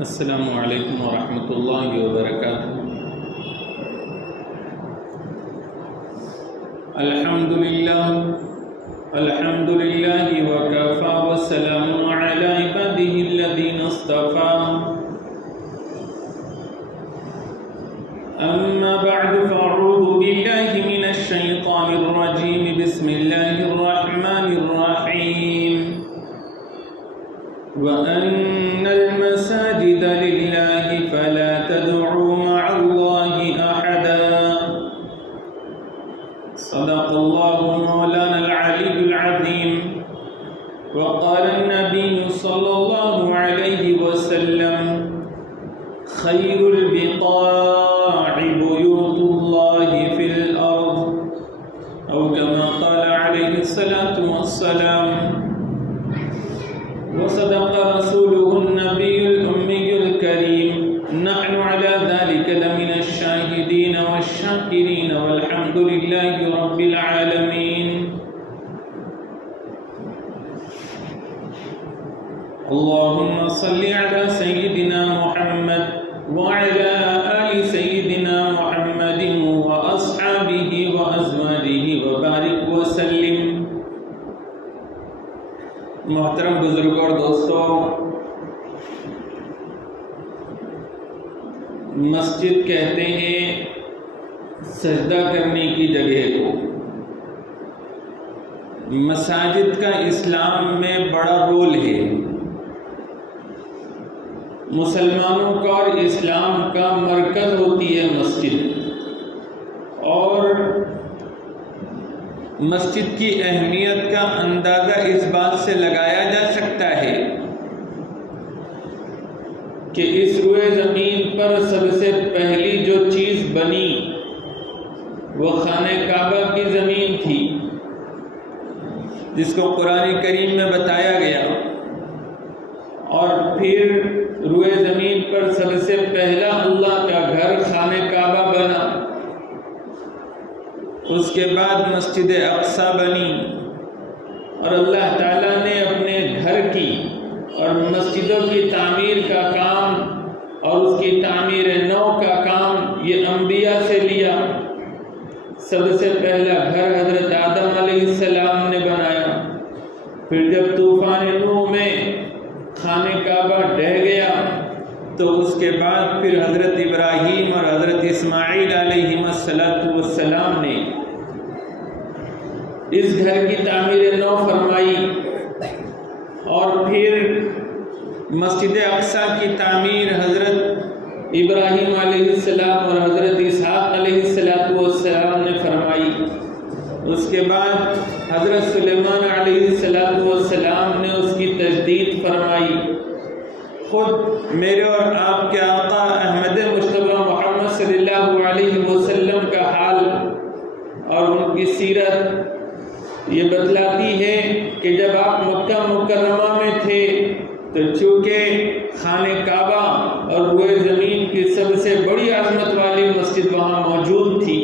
السلام علیکم ورحمۃ اللہ وبرکاتہ۔ الحمد للہ وکفی والسلام علی عباده الذین اصطفى، اما بعد فاعوذ باللہ من الشیطان الرجیم، بسم اللہ الرحمن الرحیم۔ وَأَنَّ الْمَسَاجِدَ لِلَّهِ فَلَا تَدْعُوا مَعَ اللَّهِ أَحَدًا۔ صدق اللہ مولانا العلی العظیم۔ وقال النبی صلی اللہ علیہ وسلم: خیر البقاع بیوت اللہ فی الارض، او کما قال علیہ الصلاة والسلام۔ وصدق رسوله النبي الأمي الكريم، نحن على ذلك لمن الشاهدين والشاكرين، والحمد لله رب العالمين۔ اللهم صل على سيدنا محمد وعلى آل سيدنا محمد وأصحابه وأزواجه وبارك وسلم۔ محترم بزرگوں اور دوستوں، مسجد کہتے ہیں سجدہ کرنے کی جگہ کو۔ مساجد کا اسلام میں بڑا رول ہے۔ مسلمانوں کا اور اسلام کا مرکز ہوتی ہے مسجد، اور مسجد کی اہمیت کا اندازہ اس بات سے لگایا جا سکتا ہے کہ اس روئے زمین پر سب سے پہلی جو چیز بنی وہ خانہ کعبہ کی زمین تھی، جس کو قرآن کریم میں بتایا گیا، اور پھر روئے زمین پر سب سے پہلا اللہ کا گھر خانہ کعبہ بنا، اس کے بعد مسجد اقصیٰ بنی، اور اللہ تعالیٰ نے اپنے گھر کی اور مسجدوں کی تعمیر کا کام اور اس کی تعمیر نو کا کام یہ انبیاء سے لیا۔ سب سے پہلا گھر حضرت آدم علیہ السلام نے بنایا، پھر جب طوفان نوح میں خانہ کعبہ ڈھہ گیا تو اس کے بعد پھر حضرت ابراہیم اور حضرت اسماعیل علیہ السلام نے اس گھر کی تعمیر نو فرمائی، اور پھر مسجد اقصیٰ کی تعمیر حضرت ابراہیم علیہ السلام اور حضرت اسحاق علیہ السلام نے فرمائی۔ اس کے بعد حضرت سلیمان علیہ السلام نے اس کی تجدید فرمائی۔ خود میرے اور آپ کے آقا احمد مصطفیٰ محمد صلی اللہ علیہ وسلم کا حال اور ان کی سیرت یہ بتلاتی ہے کہ جب آپ مکہ مکرمہ میں تھے تو چونکہ خانہ کعبہ اور روئے زمین کی سب سے بڑی عظمت والی مسجد وہاں موجود تھی،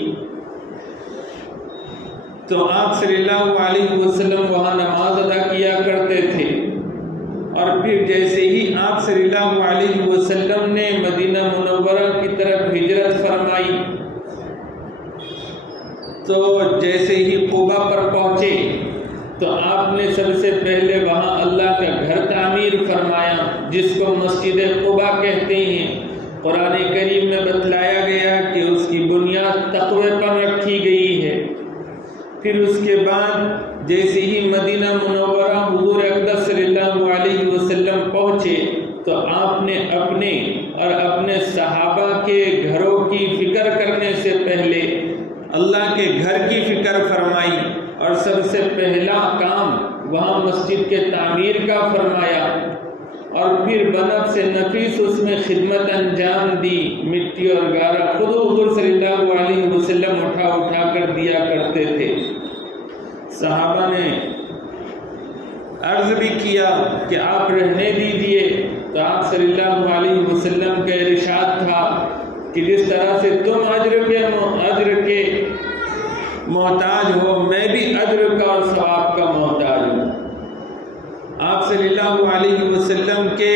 تو آپ صلی اللہ علیہ وسلم وہاں نماز ادا کیا کرتے تھے، اور پھر جیسے ہی آپ صلی اللہ علیہ وسلم نے مدینہ منورہ کی طرف ہجرت فرمائی تو جیسے ہی قباء پر پہنچے تو آپ نے سب سے پہلے وہاں اللہ کا گھر تعمیر فرمایا، جس کو مسجد قباء کہتے ہیں۔ قرآن کریم میں بتلایا گیا کہ اس کی بنیاد تقوی پر رکھی گئی ہے۔ پھر اس کے بعد جیسے ہی مدینہ منورہ حضور اقدس صلی اللہ علیہ وسلم پہنچے تو آپ نے اپنے اور اپنے صحابہ کے گھروں کی فکر کرنے سے پہلے اللہ کے گھر کی فکر فرمائی، اور سب سے پہلا کام وہاں مسجد کے تعمیر کا فرمایا، اور پھر بنفس نفیس اس میں خدمت انجام دی۔ مٹی اور گارا خود حضور صلی اللہ علیہ وسلم اٹھا اٹھا کر دیا کرتے تھے۔ صحابہ نے عرض بھی کیا کہ آپ رہنے دیجئے، تو آپ صلی اللہ علیہ وسلم کا ارشاد تھا کہ جس طرح سے تم اجر کے محتاج ہو، میں بھی اجر کا اور ثواب کا محتاج ہوں۔ آپ صلی اللہ علیہ وسلم کے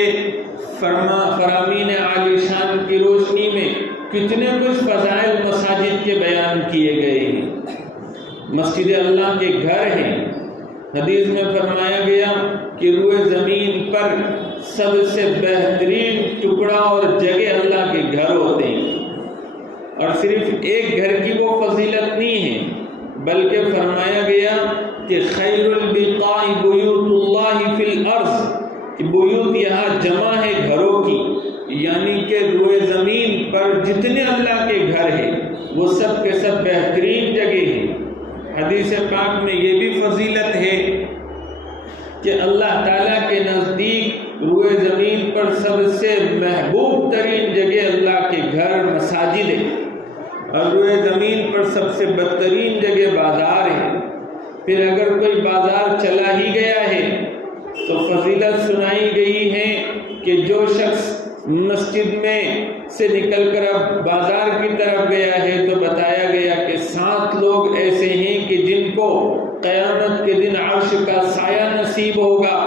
فرامین عالی شان کی روشنی میں کتنے کچھ فضائل مساجد کے بیان کیے گئے ہیں۔ مسجد اللہ کے گھر ہیں۔ حدیث میں فرمایا گیا کہ روئے زمین پر سب سے بہترین ٹکڑا اور جگہ اللہ کے گھر ہوتے ہیں، اور صرف ایک گھر کی وہ فضیلت نہیں ہے، بلکہ فرمایا گیا کہ خیر البقاع بیوت اللہ فی الارض، کہ بیوت یہاں جمع ہے گھروں کی، یعنی کہ روئے زمین پر جتنے اللہ کے گھر ہیں وہ سب کے سب بہترین جگہ ہیں۔ حدیث پاک میں یہ بھی فضیلت ہے کہ اللہ تعالیٰ کے نزدیک روئے زمین پر سب سے محبوب ترین جگہ اللہ کے گھر مساجد ہے، اور روئے زمین پر سب سے بدترین جگہ بازار ہے۔ پھر اگر کوئی بازار چلا ہی گیا ہے تو فضیلت سنائی گئی ہے کہ جو شخص مسجد میں سے نکل کر اب بازار کی طرف گیا ہے تو بتایا گیا کہ 7 لوگ ایسے ہیں کہ جن کو قیامت کے دن عرش کا سایہ نصیب ہوگا،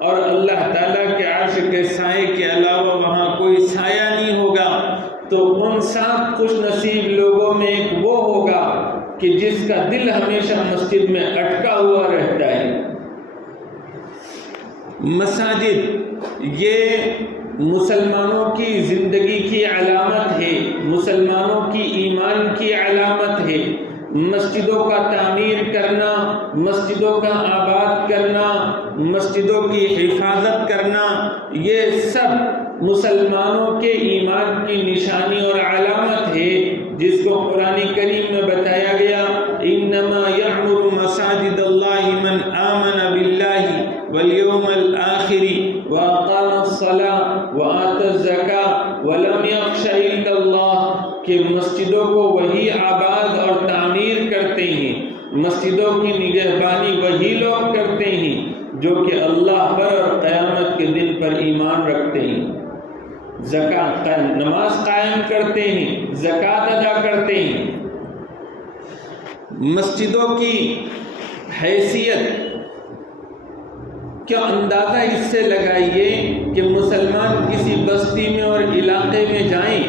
اور اللہ تعالیٰ کے عرش کے سائے کے علاوہ وہاں کوئی سایہ نہیں ہوگا۔ تو ان 7 خوش نصیب لوگوں میں ایک وہ ہوگا کہ جس کا دل ہمیشہ مسجد میں اٹکا ہوا رہتا ہے۔ مساجد یہ مسلمانوں کی زندگی کی علامت ہے، مسلمانوں کی ایمان کی علامت ہے۔ مسجدوں کا تعمیر کرنا، مسجدوں کا آباد کرنا، مسجدوں کی حفاظت کرنا، یہ سب مسلمانوں کے ایمان کی نشانی اور علامت ہے، جس کو قرآن کریم میں بتایا گیا انما یعمر مساجد اللہ من آمن باللہ والیوم الآخر واقام الصلاۃ وآتى الزکاۃ ولم یخش الا اللہ، کہ مسجدوں کو وہی آباد اور تعمیر کرتے ہیں، مسجدوں کی نگہبانی وہی لوگ کرتے ہیں جو کہ اللہ پر اور قیامت کے دن پر ایمان رکھتے ہیں، زکوٰۃ نماز قائم کرتے ہیں، زکوٰۃ ادا کرتے ہیں۔ مسجدوں کی حیثیت کیا اندازہ اس سے لگائیے کہ مسلمان کسی بستی میں اور علاقے میں جائیں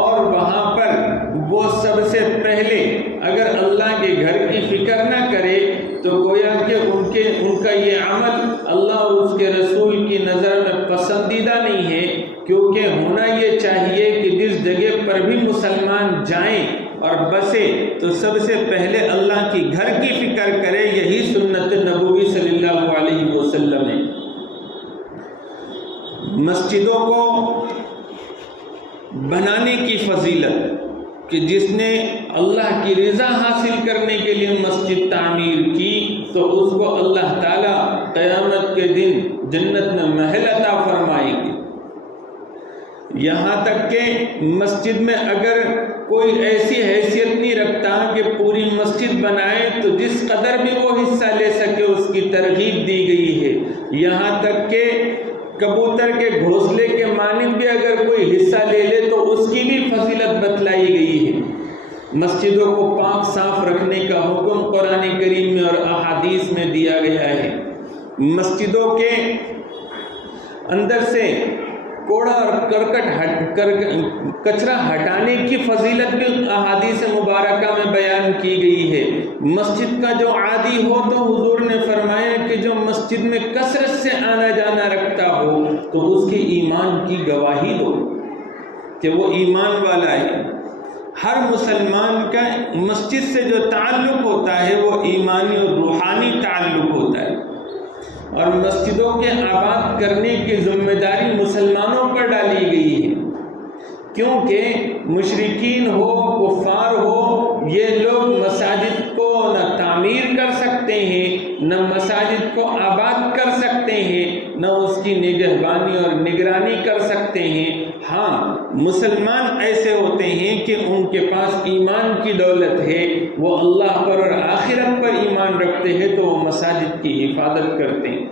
اور وہاں پر وہ سب سے پہلے اگر اللہ کے گھر کی فکر نہ کرے تو گویا کہ ان کا یہ عمل اللہ اور اس کے رسول کی نظر میں پسندیدہ نہیں ہے، کیونکہ ہونا یہ چاہیے کہ جس جگہ پر بھی مسلمان جائیں اور بسے تو سب سے پہلے اللہ کی گھر کی فکر کرے۔ یہی سنت نبوی صلی اللہ علیہ وسلم ہے۔ مسجدوں کو بنانے کی فضیلت کہ جس نے اللہ کی رضا حاصل کرنے کے لیے مسجد تعمیر کی تو اس کو اللہ تعالیٰ قیامت کے دن جنت میں محل عطا فرمائے گی۔ یہاں تک کہ مسجد میں اگر کوئی ایسی حیثیت نہیں رکھتا کہ پوری مسجد بنائے تو جس قدر بھی وہ حصہ لے سکے اس کی ترغیب دی گئی ہے، یہاں تک کہ کبوتر کے گھونسلے کے مانند بھی اگر کوئی حصہ لے لے تو اس کی بھی فضیلت بتلائی گئی ہے۔ مسجدوں کو پاک صاف رکھنے کا حکم قرآن کریم میں اور احادیث میں دیا گیا ہے۔ مسجدوں کے اندر سے کوڑا اور کچرا ہٹانے کی فضیلت بھی احادیث مبارکہ میں بیان کی گئی ہے۔ مسجد کا جو عادی ہو تو حضور نے فرمایا کہ جو مسجد میں کثرت سے آنا جانا رکھتا ہو تو اس کے ایمان کی گواہی دو کہ وہ ایمان والا ہے۔ ہر مسلمان کا مسجد سے جو تعلق ہوتا ہے وہ ایمانی اور روحانی تعلق ہوتا ہے، اور مسجدوں کے آباد کرنے کی ذمہ داری مسلمانوں پر ڈالی گئی ہے، کیونکہ مشرکین ہو کفار ہو یہ لوگ مساجد کو نہ تعمیر کر سکتے ہیں، نہ مساجد کو آباد کر سکتے ہیں، نہ اس کی نگہبانی اور نگرانی کر سکتے ہیں۔ ہاں، مسلمان ایسے ہوتے ہیں کہ ان کے پاس ایمان کی دولت ہے، وہ اللہ پر اور آخرت پر ایمان رکھتے ہیں تو وہ مساجد کی حفاظت کرتے ہیں۔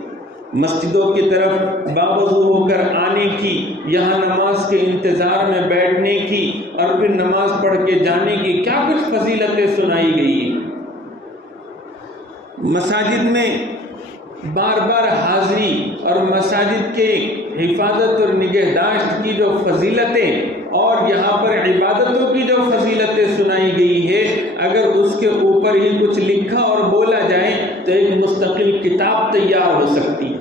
مسجدوں کی طرف باوضو ہو کر آنے کی، یہاں نماز کے انتظار میں بیٹھنے کی اور پھر نماز پڑھ کے جانے کی کیا کچھ فضیلتیں سنائی گئی ہیں۔ مساجد میں بار بار حاضری اور مساجد کے حفاظت اور نگہداشت کی جو فضیلتیں اور یہاں پر عبادتوں کی جو فضیلتیں سنائی گئی ہے، اگر اس کے اوپر ہی کچھ لکھا اور بولا جائے تو ایک مستقل کتاب تیار ہو سکتی ہے۔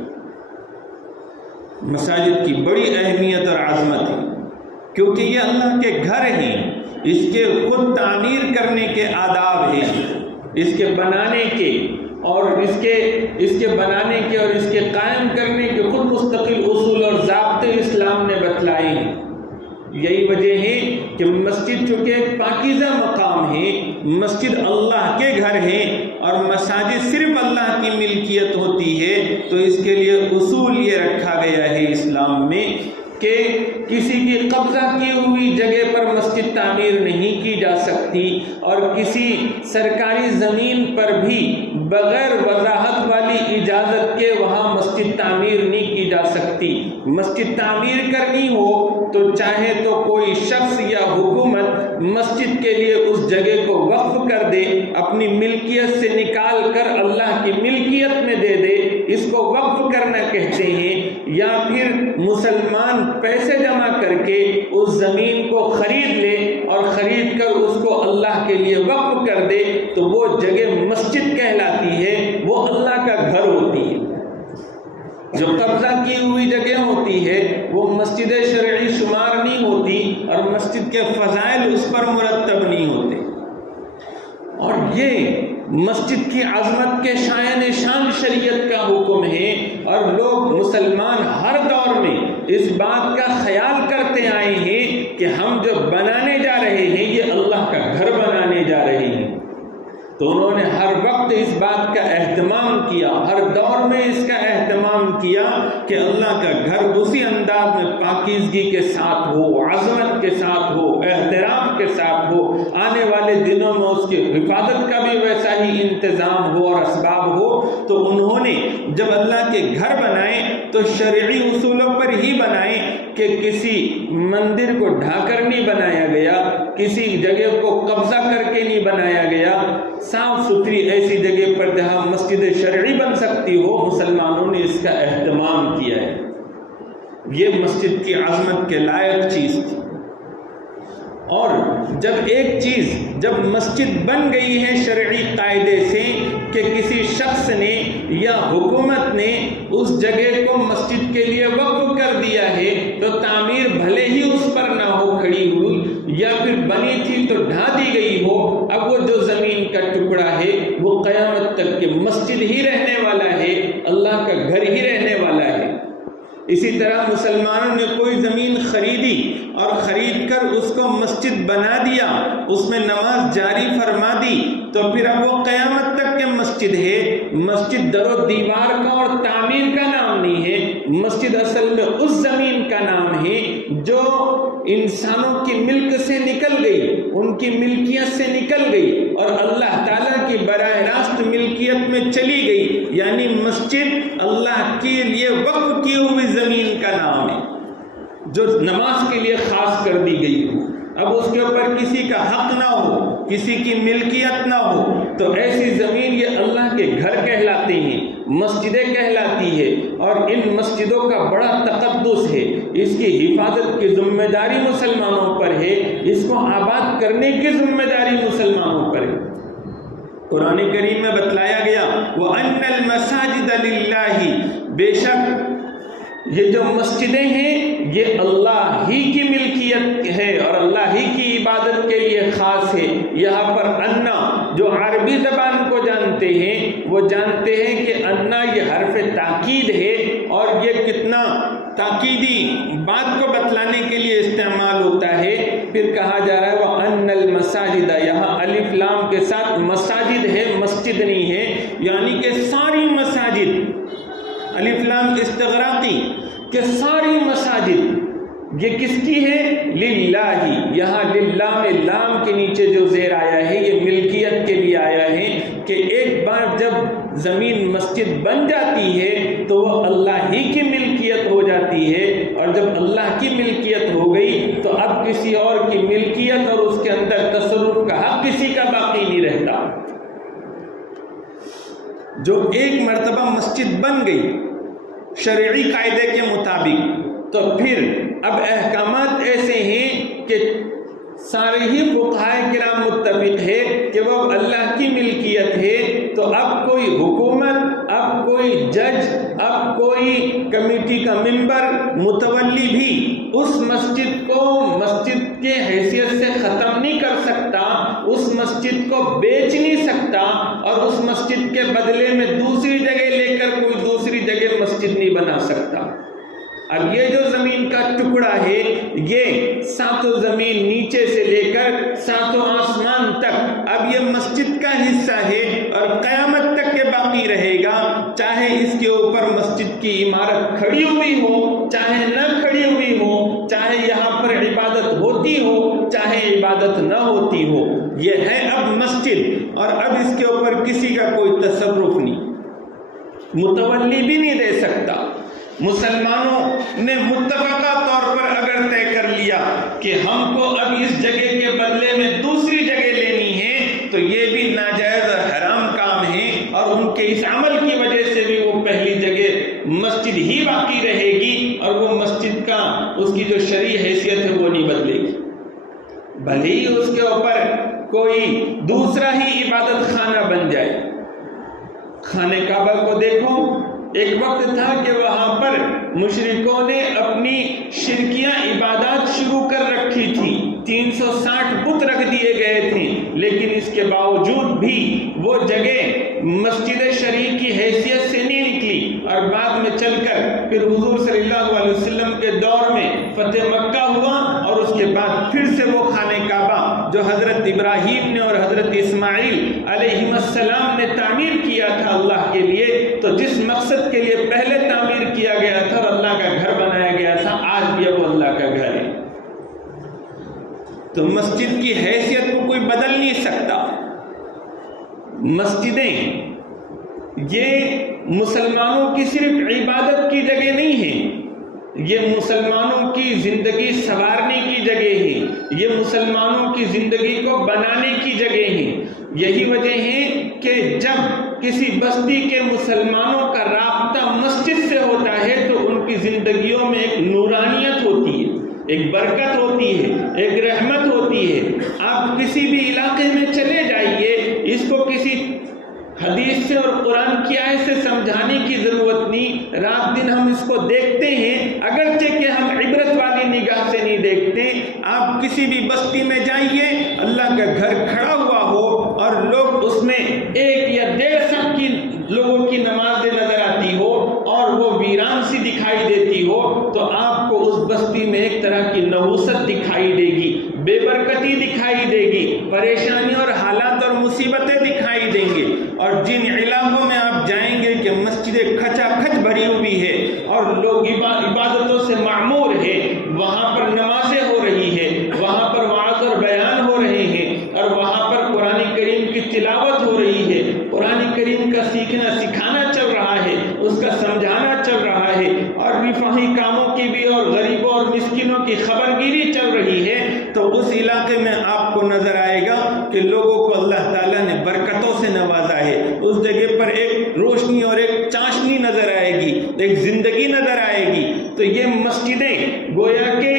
مساجد کی بڑی اہمیت اور عظمت ہے، کیونکہ یہ اللہ کے گھر ہیں، اس کے خود تعمیر کرنے کے آداب ہیں، اس کے بنانے کے اور اس کے بنانے کے اور اس کے قائم کرنے کے خود مستقل اصول اور ضابطے اسلام نے بتلائے ہیں۔ یہی وجہ ہے کہ مسجد چونکہ ایک پاکیزہ مقام ہے، مسجد اللہ کے گھر ہے اور مساجد صرف اللہ کی ملکیت ہوتی ہے، تو اس کے لیے اصول یہ رکھا گیا ہے اسلام میں کہ کسی کی قبضہ کی ہوئی جگہ پر مسجد تعمیر نہیں کی جا سکتی، اور کسی سرکاری زمین پر بھی بغیر وضاحت والی اجازت کے وہاں مسجد تعمیر نہیں کی جا سکتی۔ مسجد تعمیر کرنی ہو تو چاہے تو کوئی شخص یا حکومت مسجد کے لیے اس جگہ کو وقف کر دے، اپنی ملکیت سے نکال کر اللہ کی ملکیت میں دے دے، اس کو وقف کرنا کہتے ہیں، یا پھر مسلمان پیسے جمع کر کے اس زمین کو خرید لے اور خرید کر اس کو اللہ کے لیے وقف کر دے، تو وہ جگہ مسجد کہلاتی ہے، وہ اللہ کا گھر ہوتی ہے۔ جو قبضہ کی ہوئی جگہ ہوتی ہے وہ مسجد شرعی شمار نہیں ہوتی اور مسجد کے فضائل اس پر مرتب نہیں ہوتے۔ اور یہ مسجد کی عظمت کے شایان شان شریعت کا حکم ہے، اور لوگ مسلمان ہر دور میں اس بات کا خیال کرتے آئے ہیں کہ ہم جو بنانے جا رہے ہیں یہ اللہ کا گھر بنانے جا رہے ہیں، تو انہوں نے ہر وقت اس بات کا اہتمام کیا، ہر دور میں اس کا اہتمام کیا کہ اللہ کا گھر اسی انداز میں پاکیزگی کے ساتھ ہو، عظمت کے ساتھ ہو، احترام کے ساتھ ہو، آنے والے دنوں میں اس کی حفاظت کا بھی ویسا ہی انتظام ہو اور اسباب ہو۔ تو انہوں نے جب اللہ کے گھر بنائے تو شرعی اصولوں پر ہی بنائے کہ کسی مندر کو ڈھا کر نہیں بنایا گیا، کسی جگہ کو قبضہ کر کے نہیں بنایا گیا، صاف ستھری ایسی جگہ پر جہاں مسجد شرعی بن سکتی ہو مسلمانوں نے اس کا اہتمام کیا ہے۔ یہ مسجد کی عظمت کے لائق چیز تھی۔ اور جب مسجد بن گئی ہے شرعی قاعدے سے کہ کسی شخص نے یا حکومت نے اس جگہ کو مسجد کے لیے وقف کر دیا ہے، تو تعمیر بھلے ہی اس پر نہ ہو کھڑی ہوئی، یا پھر بنی تھی تو ڈھا دی گئی ہو، اب وہ جو زمین کا ٹکڑا ہے وہ قیامت تک کہ مسجد ہی رہنے والا ہے، اللہ کا گھر ہی رہنے والا ہے۔ اسی طرح مسلمانوں نے کوئی زمین خریدی اور خرید کر اس کو مسجد بنا دیا، اس میں نماز جاری فرما دی، تو پھر اب وہ قیامت تک کے مسجد ہے۔ مسجد در و دیوار کا اور تعمیر کا نام نہیں ہے، مسجد اصل میں اس زمین کا نام ہے جو انسانوں کی ملک سے نکل گئی، ان کی ملکیت سے نکل گئی اور اللہ تعالیٰ کی براہ راست ملکیت میں چلی گئی، یعنی مسجد اللہ کے لیے وقف کی ہوئی زمین کا نام ہے جو نماز کے لیے خاص کر دی گئی ہو۔ اب اس کے اوپر کسی کا حق نہ ہو، کسی کی ملکیت نہ ہو، تو ایسی زمین یہ اللہ کے گھر کہلاتے ہیں، مسجدیں کہلاتی ہے، اور ان مسجدوں کا بڑا تقدس ہے، اس کی حفاظت کی ذمہ داری مسلمانوں پر ہے، اس کو آباد کرنے کی ذمہ داری مسلمانوں پر ہے۔ قرآن کریم میں بتلایا گیا وَأَنَّ الْمَسَاجِدَ لِلَّهِ، بے شک یہ جو مسجدیں ہیں یہ اللہ ہی کی ملکیت ہے اور اللہ ہی کی عبادت کے لیے خاص ہے۔ یہاں پر انا جو عربی زبان کو جانتے ہیں وہ جانتے ہیں کہ انا یہ حرف تاکید ہے، اور یہ کتنا تاکیدی بات کو بتلانے کے لیے استعمال ہوتا ہے۔ پھر کہا جا رہا ہے وَأَنَّ الْمَسَاجِدَ، یہاں الف لام کے ساتھ مساجد ہے، مسجد نہیں ہے، یعنی کہ ساری مساجد، الف لام استغراقی کہ ساری مساجد یہ کس کی ہے؟ للہ، یہاں للہ میں لام کے نیچے جو زیر آیا ہے یہ ملکیت کے لیے آیا ہے کہ ایک بار جب زمین مسجد بن جاتی ہے تو وہ اللہ ہی کی ملکیت ہو جاتی ہے، اور جب اللہ کی ملکیت ہو گئی تو اب کسی اور کی ملکیت اور اس کے اندر تصرف کا حق کسی کا باقی نہیں رہتا۔ جو ایک مرتبہ مسجد بن گئی شرعی قاعدے کے مطابق تو پھر اب احکامات ایسے ہیں کہ سارے ہی فقہائے کرام متفق ہے کہ وہ اللہ کی ملکیت ہے، تو اب کوئی حکومت، اب کوئی جج، اب کوئی کمیٹی کا ممبر، متولی بھی اس مسجد کو مسجد کے حیثیت سے ختم نہیں کر سکتا، اس مسجد کو بیچ نہیں سکتا، اور اس مسجد کے بدلے میں دوسری جگہ لے کر کوئی دوسری جگہ مسجد نہیں بنا سکتا۔ اب یہ جو زمین کا ٹکڑا ہے، یہ ساتوں زمین نیچے سے لے کر ساتوں آسمان تک اب یہ مسجد کا حصہ ہے اور قیامت تک کے باقی رہے گا، چاہے اس کے اوپر مسجد کی عمارت کھڑی ہوئی ہو، چاہے نہ کھڑی ہوئی ہو، چاہے یہاں پر عبادت ہوتی ہو، چاہے عبادت نہ ہوتی ہو، یہ ہے اب مسجد، اور اب اس کے اوپر کسی کا کوئی تصرف نہیں، متولی بھی نہیں دے سکتا۔ مسلمانوں نے متفقہ طور پر اگر طے کر لیا کہ ہم کو اب اس جگہ کے بدلے میں دوسری جگہ لینی ہے، تو یہ بھی ناجائز اور حرام کام ہے، اور ان کے اس عمل کی وجہ سے بھی وہ پہلی جگہ مسجد ہی باقی رہے گی، اور وہ مسجد کا اس کی جو شرعی حیثیت ہے وہ نہیں بدلے گی، بھلے ہی اس کے اوپر کوئی دوسرا ہی عبادت خانہ بن جائے۔ خانہ کعبہ کو دیکھو، ایک وقت تھا کہ وہاں پر مشرکوں نے اپنی شرکیاں عبادات شروع کر رکھی تھی، 360 بت رکھ دیے گئے تھے، لیکن اس کے باوجود بھی وہ جگہ مسجد شریف کی حیثیت سے نہیں نکلی، اور بعد میں چل کر پھر حضور صلی اللہ علیہ وسلم کے دور میں فتح مکہ ہوا، اور اس کے بعد پھر سے وہ خانہ کعبہ جو حضرت ابراہیم نے اور حضرت اسماعیل علیہ السلام نے تعمیر کیا تھا اللہ کے لیے، تو جس مقصد کے لیے پہلے تعمیر کیا گیا تھا اور اللہ کا گھر بنایا گیا تھا، آج بھی وہ اللہ کا گھر ہے۔ تو مسجد کی حیثیت کو کوئی بدل نہیں سکتا۔ مسجدیں یہ مسلمانوں کی صرف عبادت کی جگہ نہیں ہے، یہ مسلمانوں کی زندگی سنوارنے کی جگہ ہے، یہ مسلمانوں کی زندگی کو بنانے کی جگہ ہے۔ یہی وجہ ہے کہ جب کسی بستی کے مسلمانوں کا رابطہ مسجد سے ہوتا ہے تو ان کی زندگیوں میں ایک نورانیت ہوتی ہے، ایک برکت ہوتی ہے، ایک رحمت ہوتی ہے۔ آپ کسی بھی علاقے میں چلے جائیے، اس کو کسی حدیث سے اور قرآن کی آیت سے سمجھانے کی ضرورت نہیں، رات دن ہم اس کو دیکھتے ہیں، اگرچہ کہ ہم عبرت والی نگاہ سے نہیں دیکھتے۔ آپ کسی بھی بستی میں جائیے، اللہ کا گھر کھڑا ہوا ہو اور لوگ اس میں 1 یا 1.5 صف کی لوگوں کی نمازیں نظر آتی ہو اور وہ ویران سی دکھائی دیتی ہو، تو آپ کو اس بستی میں ایک طرح کی نحوست دکھائی دے گی، بے برکتی دکھائی دے گی، پریشانی اور حالات اور مصیبتیں دکھائی دیں گے۔ اور جن علاقوں میں آپ جائیں گے کہ مسجدیں کھچا کھچ بھری ہوئی ہے اور لوگ عبادتوں سے معمور ہے، وہاں پر نمازیں ہو رہی ہے، وہاں پر وعظ اور بیان ہو رہے ہیں، اور وہاں پر قرآن کریم کی تلاوت ہو رہی ہے، قرآن کریم کا سیکھنا سکھانا چل رہا ہے، اس کا سمجھانا چل رہا ہے، اور رفاہی کاموں کی بھی اور غریبوں اور مسکینوں کی خبرگیری چل رہی ہے، تو اس علاقے میں آپ کو نظر آئے گا کہ لوگوں کو اللہ تعالیٰ نے برکتوں سے نوازا ہے، اس جگہ پر ایک روشنی اور ایک چاشنی نظر آئے گی، ایک زندگی نظر آئے گی۔ تو یہ مسجدیں گویا کہ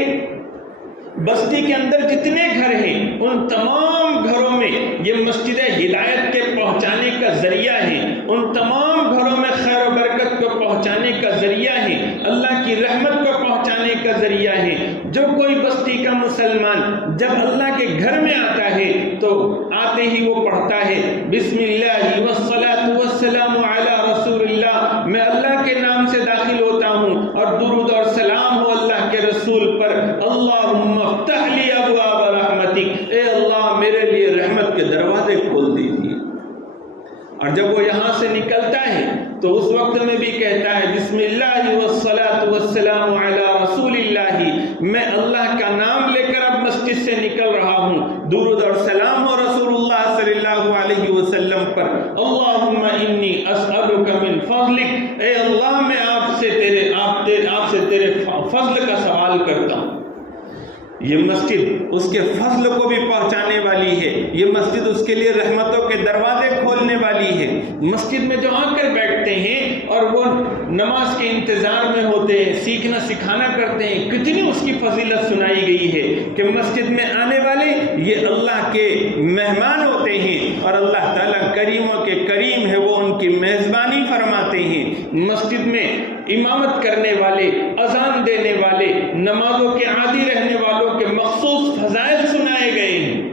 بستی کے اندر جتنے گھر ہیں ان تمام گھروں میں یہ مسجد ہدایت کے پہنچانے کا ذریعہ ہے، ان تمام گھروں میں خیر و برکت کو پہنچانے کا ذریعہ ہے، اللہ کی رحمت کو پہنچانے کا ذریعہ ہے۔ جو کوئی بستی کا مسلمان جب اللہ کے گھر میں آتا ہے تو آتے ہی وہ پڑھتا ہے بسم اللہ والصلاۃ والسلام علی رسول اللہ، میں اللہ کے نام سے داخل ہوتا ہوں اور درود اور سلام ہو اللہ کے رسول پر، اللہم افتح لی ابواب رحمتک، اے اللہ میرے لیے رحمت کے دروازے کھول دیجیے۔ اور جب وہ یہاں سے نکلتا ہے تو اس وقت میں بھی کہتا ہے بسم اللہ والصلاۃ والسلام علی رسول اللہ، میں اللہ کا نام لے کر اب مسجد سے نکل رہا ہوں، درود اور سلام ہو رسول اللہ صلی اللہ علیہ وسلم پر، اللہم انی اسألک من فضلک، اے اللہ میں آپ سے تیرے فضل کا سوال کرتا ہوں۔ یہ مسجد اس کے فضل کو بھی پہنچانے والی ہے، یہ مسجد اس کے لیے رحمتوں کے دروازے کھولنے والی ہے۔ مسجد میں جو آ کر بیٹھتے ہیں اور وہ نماز کے انتظار میں ہوتے ہیں، سیکھنا سکھانا کرتے ہیں، کتنی اس کی فضیلت سنائی گئی ہے کہ مسجد میں آنے والے یہ اللہ کے مہمان ہوتے ہیں اور اللہ تعالیٰ کریموں کے کریم ہے، وہ ان کی میزبانی فرماتے ہیں۔ مسجد میں امامت کرنے والے، اذان دینے والے، نمازوں کے عادی رہنے والوں کے مخصوص فضائل سنائے گئے ہیں۔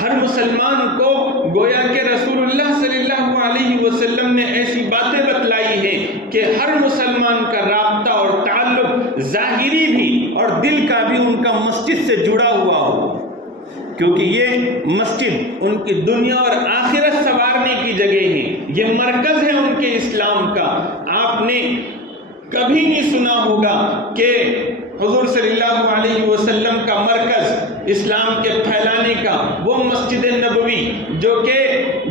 ہر مسلمان کو گویا کہ رسول اللہ صلی اللہ علیہ وسلم نے ایسی باتیں بتلائی ہیں کہ ہر مسلمان کا رابطہ اور تعلق ظاہری بھی اور دل کا بھی ان کا مسجد سے جڑا ہوا ہو، کیونکہ یہ مسجد ان کی دنیا اور آخرت سنوارنے کی جگہ ہے، یہ مرکز ہے ان کے اسلام کا۔ آپ نے کبھی نہیں سنا ہوگا کہ حضور صلی اللہ علیہ وسلم کا مرکز اسلام کے پھیلانے کا وہ مسجد نبوی، جو کہ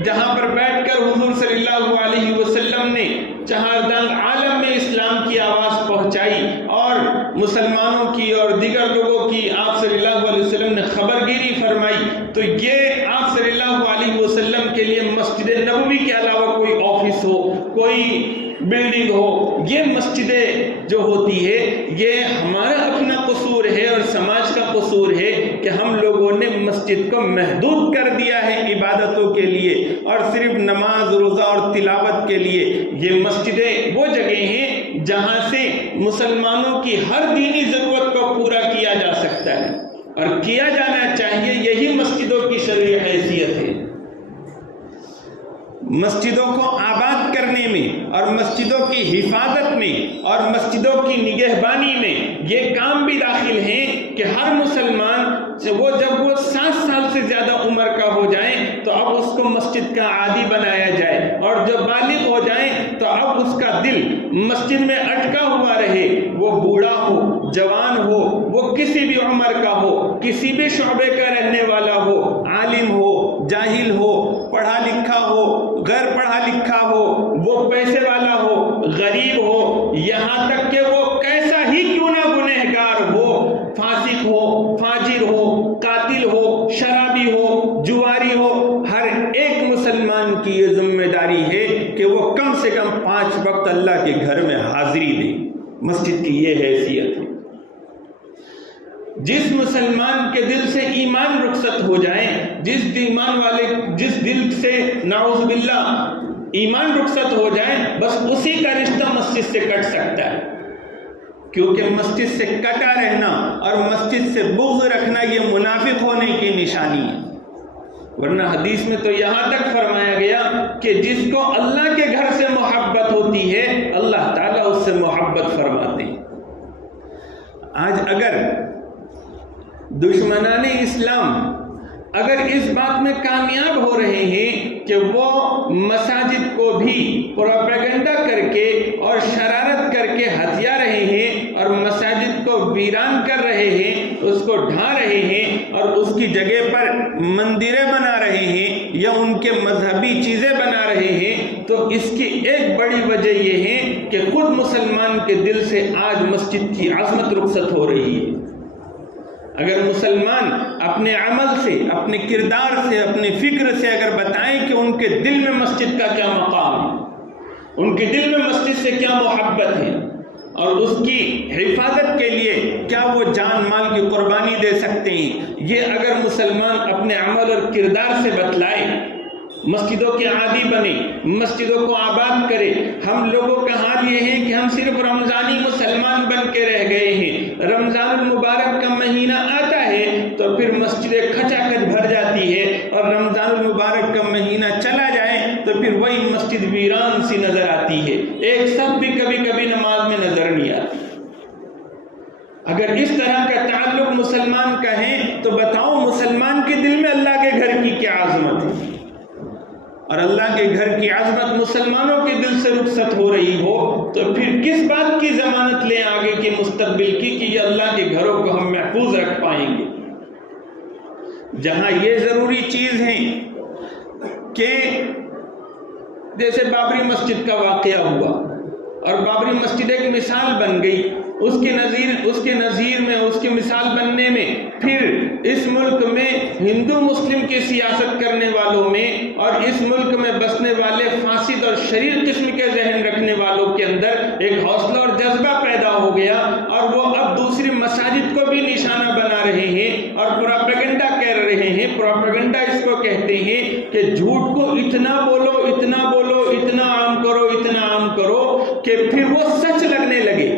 جہاں پر بیٹھ کر حضور صلی اللہ علیہ وسلم نے چہاردان عالم میں اسلام کی آواز پہنچائی اور مسلمانوں کی اور دیگر لوگوں کی آپ صلی اللہ علیہ وسلم نے خبر گیری فرمائی، تو یہ آپ صلی اللہ علیہ وسلم کے لیے مسجد نبوی کے علاوہ کوئی آفس ہو، کوئی بلڈنگ ہو، یہ مسجدیں جو ہوتی ہے یہ ہمارا اپنا قصور ہے اور سماج کا قصور ہے کہ ہم لوگوں نے مسجد کو محدود کر دیا ہے عبادتوں کے لیے اور صرف نماز، روزہ اور تلاوت کے لیے۔ یہ مسجدیں وہ جگہ ہیں جہاں سے مسلمانوں کی ہر دینی ضرورت کو پورا کیا جا سکتا ہے اور کیا جانا چاہیے، یہی مسجدوں کی شرعی حیثیت ہے۔ مسجدوں کو آباد کرنے میں اور مسجدوں کی حفاظت میں اور مسجدوں کی نگہبانی میں یہ کام بھی داخل ہیں کہ ہر مسلمان جب وہ 7 سال سے زیادہ عمر کا ہو جائیں تو اب اس کو مسجد کا عادی بنایا جائے، اور جب بالغ ہو جائیں تو اب اس کا دل مسجد میں اٹکا ہوا رہے، وہ بوڑھا ہو، جوان ہو، وہ کسی بھی عمر کا ہو، کسی بھی شعبے کا رہنے والا ہو، عالم ہو، جاہل ہو، پڑھا لکھا ہو، غیر پڑھا لکھا ہو، وہ پیسے والا ہو، غریب ہو، یہاں تک کہ وہ کیسا ہی کیوں نہ گنہگار ہو، فاسق ہو، فاجر ہو، قاتل ہو، شرابی ہو، جواری ہو، ہر ایک مسلمان کی یہ ذمہ داری ہے کہ وہ کم سے کم 5 وقت اللہ کے گھر میں حاضری دے۔ مسجد کی یہ حیثیت ہے۔ جس مسلمان کے دل سے ایمان رخصت ہو جائے، جس دل سے نعوذ باللہ ایمان رخصت ہو جائے، بس اسی کا رشتہ مسجد سے کٹ سکتا ہے، کیونکہ مسجد سے کٹا رہنا اور مسجد سے بغض رکھنا یہ منافق ہونے کی نشانی ہے۔ ورنہ حدیث میں تو یہاں تک فرمایا گیا کہ جس کو اللہ کے گھر سے محبت ہوتی ہے اللہ تعالیٰ اس سے محبت فرماتے ہیں۔ آج اگر دشمنان اسلام اگر اس بات میں کامیاب ہو رہے ہیں کہ وہ مساجد کو بھی پروپیگنڈا کر کے اور شرارت کر کے ہتھیا رہے ہیں اور مساجد کو ویران کر رہے ہیں، اس کو ڈھا رہے ہیں اور اس کی جگہ پر مندریں بنا رہے ہیں یا ان کے مذہبی چیزیں بنا رہے ہیں، تو اس کی ایک بڑی وجہ یہ ہے کہ خود مسلمان کے دل سے آج مسجد کی عظمت رخصت ہو رہی ہے۔ اگر مسلمان اپنے عمل سے، اپنے کردار سے، اپنے فکر سے اگر بتائیں کہ ان کے دل میں مسجد کا کیا مقام ہے، ان کے دل میں مسجد سے کیا محبت ہے اور اس کی حفاظت کے لیے کیا وہ جان مال کی قربانی دے سکتے ہیں، یہ اگر مسلمان اپنے عمل اور کردار سے بتلائے، مسجدوں کے عادی بنے، مسجدوں کو آباد کرے۔ ہم لوگوں کا حال یہ ہے کہ ہم صرف رمضانی مسلمان بن کے رہ گئے ہیں۔ رمضان المبارک کا مہینہ آتا ہے تو پھر مسجدیں کھچا کھچ بھر جاتی ہے، اور رمضان المبارک کا مہینہ چلا جائے تو پھر وہی مسجد ویران سی نظر آتی ہے، ایک سب بھی کبھی کبھی نماز میں نظر نہیں آتی۔ اگر اس طرح کا تعلق مسلمان کا ہے تو بتاؤ مسلمان کے دل میں اللہ کے گھر کی کیا عظمت ہے، اور اللہ کے گھر کی عظمت مسلمانوں کے دل سے رخصت ہو رہی ہو تو پھر کس بات کی ضمانت لیں آگے کے مستقبل کی کہ یہ اللہ کے گھروں کو ہم محفوظ رکھ پائیں گے۔ جہاں یہ ضروری چیز ہے کہ جیسے بابری مسجد کا واقعہ ہوا اور بابری مسجد ایک مثال بن گئی اس کے نظیر میں، اس کی مثال بننے میں، پھر اس ملک میں ہندو مسلم کی سیاست کرنے والوں میں اور اس ملک میں بسنے والے فاسد اور شریر قسم کے ذہن رکھنے والوں کے اندر ایک حوصلہ اور جذبہ پیدا ہو گیا، اور وہ اب دوسری مساجد کو بھی نشانہ بنا رہے ہیں اور پروپیگنڈا کر رہے ہیں۔ پروپیگنڈا اس کو کہتے ہیں کہ جھوٹ کو اتنا بولو، اتنا بولو، اتنا عام کرو، اتنا عام کرو کہ پھر وہ سچ لگنے لگے۔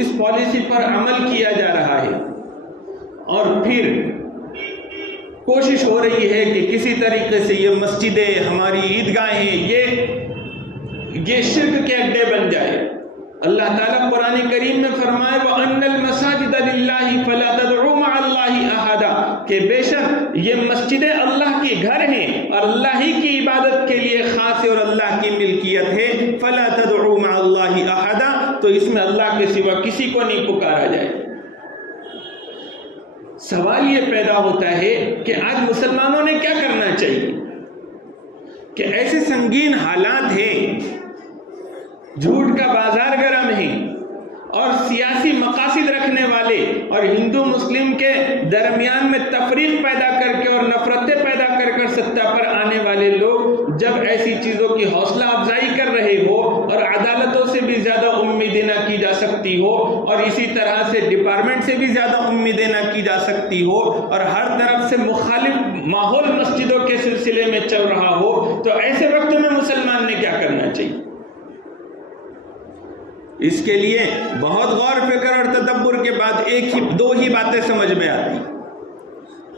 اس پالیسی پر عمل کیا جا رہا ہے، اور پھر کوشش ہو رہی ہے کہ کسی طریقے سے یہ مسجدیں، ہماری عیدگاہیں، یہ شرک کے اڈے بن جائے۔ اللہ تعالیٰ قرآن کریم میں فرمائے وَأَنَّ الْمَسَاجِدَ لِلَّهِ فَلَا تَدْعُوا مَعَ اللَّهِ أَحَدًا، کہ بے شک یہ مسجدیں اللہ کے گھر ہیں اور اللہ ہی کی عبادت کے لیے خاص ہے اور اللہ کی ملکیت ہے۔ فَلَا تَدْعُوا مَعَ اللَّهِ أَحَدًا، تو اس میں اللہ کے سوا کسی کو نہیں پکارا جائے۔ سوال یہ پیدا ہوتا ہے کہ آج مسلمانوں نے کیا کرنا چاہیے کہ ایسے سنگین حالات ہیں، جھوٹ کا بازار گرم ہے، اور سیاسی مقاصد رکھنے والے اور ہندو مسلم کے درمیان میں تفریق پیدا کر کے اور نفرتیں پیدا کر کر سطح پر آنے والے لوگ جب ایسی چیزوں کی حوصلہ افزائی کر رہے ہو اور عدالتوں سے بھی زیادہ امیدیں نہ کی جا سکتی ہو اور اسی طرح سے ڈپارٹمنٹ سے بھی زیادہ امیدیں نہ کی جا سکتی ہو اور ہر طرف سے مخالف ماحول مسجدوں کے سلسلے میں چل رہا ہو، تو ایسے وقت میں مسلمان نے کیا کرنا چاہیے؟ اس کے لیے بہت غور فکر اور تدبر کے بعد دو ہی باتیں سمجھ میں آتی۔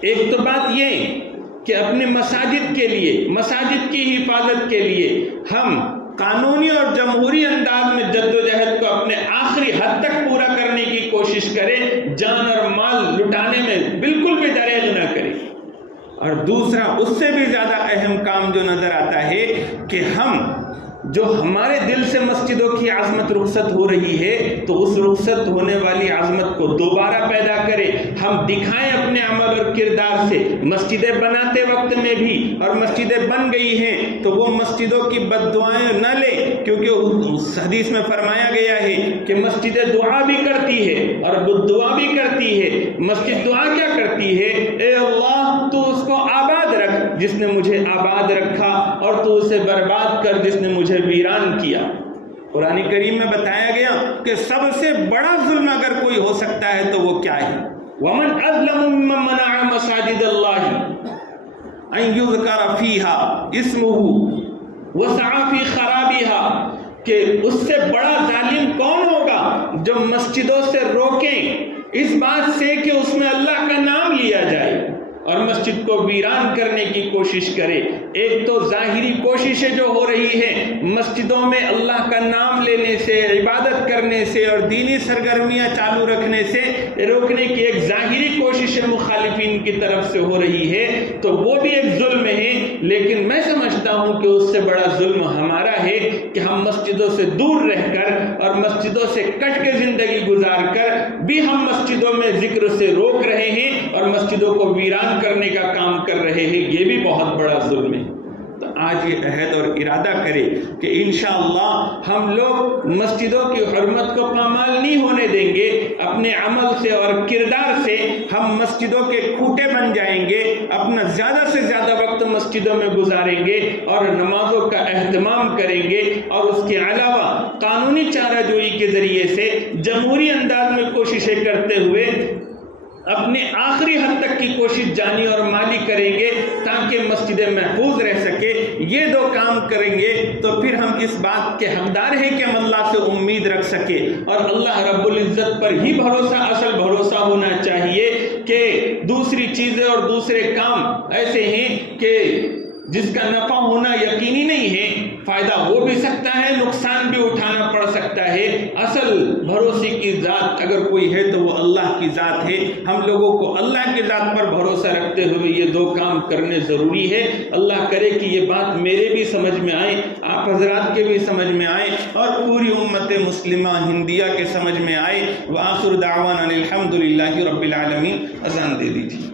ایک تو بات یہ کہ اپنے مساجد کے لیے، مساجد کی حفاظت کے لیے ہم قانونی اور جمہوری انداز میں جدوجہد کو اپنے آخری حد تک پورا کرنے کی کوشش کریں، جان اور مال لٹانے میں بالکل بھی دریغ نہ کریں۔ اور دوسرا اس سے بھی زیادہ اہم کام جو نظر آتا ہے کہ ہم جو ہمارے دل سے مسجدوں کی عظمت رخصت ہو رہی ہے تو اس رخصت ہونے والی عظمت کو دوبارہ پیدا کریں، ہم دکھائیں اپنے عمل اور کردار سے، مسجدیں بناتے وقت میں بھی، اور مسجدیں بن گئی ہیں تو وہ مسجدوں کی بد دعائیں نہ لیں، کیونکہ حدیث میں فرمایا گیا ہے کہ مسجد دعا بھی کرتی ہے اور بد دعا بھی کرتی ہے۔ مسجد دعا کیا کرتی ہے؟ اے اللہ تو اس کو آباد رکھ جس نے مجھے آباد رکھا، اور تو اسے برباد کر جس نے مجھے ویران کیا۔ قرآن کریم میں بتایا گیا کہ سب سے بڑا ظلم اگر کوئی ہو سکتا ہے تو وہ کیا ہے؟ وَمَنْ أَظْلَمُ مِمَّنْ مَنَعَ مَسَاجِدَ اللَّهِ أَنْ يُذْكَرَ فِيهَا اسْمُهُ وَسَعَى فِي خَرَابِهَا، کہ اس سے بڑا ظالم کون ہوگا جو مسجدوں سے روکیں اس بات سے کہ اس میں اللہ کا نام لیا جائے اور مسجد کو ویران کرنے کی کوشش کرے۔ ایک تو ظاہری کوششیں جو ہو رہی ہیں مسجدوں میں اللہ کا نام لینے سے، عبادت کرنے سے اور دینی سرگرمیاں چالو رکھنے سے روکنے کی ایک ظاہری کوشش مخالفین کی طرف سے ہو رہی ہے، تو وہ بھی ایک ظلم ہے۔ لیکن میں سمجھتا ہوں کہ اس سے بڑا ظلم ہمارا ہے کہ ہم مسجدوں سے دور رہ کر اور مسجدوں سے کٹ کے زندگی گزار کر بھی ہم مسجدوں میں ذکر سے روک رہے ہیں اور مسجدوں کو ویران کرنے کا کام کر رہے ہیں۔ یہ بھی بہت بڑا ظلم ہے۔ تو آج یہ عہد اور ارادہ کرے کہ انشاءاللہ ہم لوگ مسجدوں کی حرمت کو پامال نہیں ہونے دیں گے، اپنے عمل سے اور کردار سے ہم مسجدوں کے کھوٹے بن جائیں گے، اپنا زیادہ سے زیادہ وقت مسجدوں میں گزاریں گے اور نمازوں کا اہتمام کریں گے، اور اس کے علاوہ قانونی چارہ جوئی کے ذریعے سے جمہوری انداز میں کوششیں کرتے ہوئے اپنے آخری حد تک کی کوشش جانی اور مالی کریں گے تاکہ مسجدیں محفوظ رہ سکے۔ یہ دو کام کریں گے تو پھر ہم اس بات کے حقدار ہیں کہ ہم اللہ سے امید رکھ سکے، اور اللہ رب العزت پر ہی بھروسہ، اصل بھروسہ ہونا چاہیے کہ دوسری چیزیں اور دوسرے کام ایسے ہیں کہ جس کا نفع ہونا یقینی نہیں ہے، فائدہ ہو بھی سکتا ہے، نقصان بھی اٹھانا پڑ سکتا ہے۔ اصل بھروسے کی ذات اگر کوئی ہے تو وہ اللہ کی ذات ہے۔ ہم لوگوں کو اللہ کی ذات پر بھروسہ رکھتے ہوئے یہ دو کام کرنے ضروری ہے۔ اللہ کرے کہ یہ بات میرے بھی سمجھ میں آئے، آپ حضرات کے بھی سمجھ میں آئے، اور پوری امت مسلمہ ہندیہ کے سمجھ میں آئے۔ وآخر دعوانا الحمدللہ رب العالمین۔ اذان دے دیجیے۔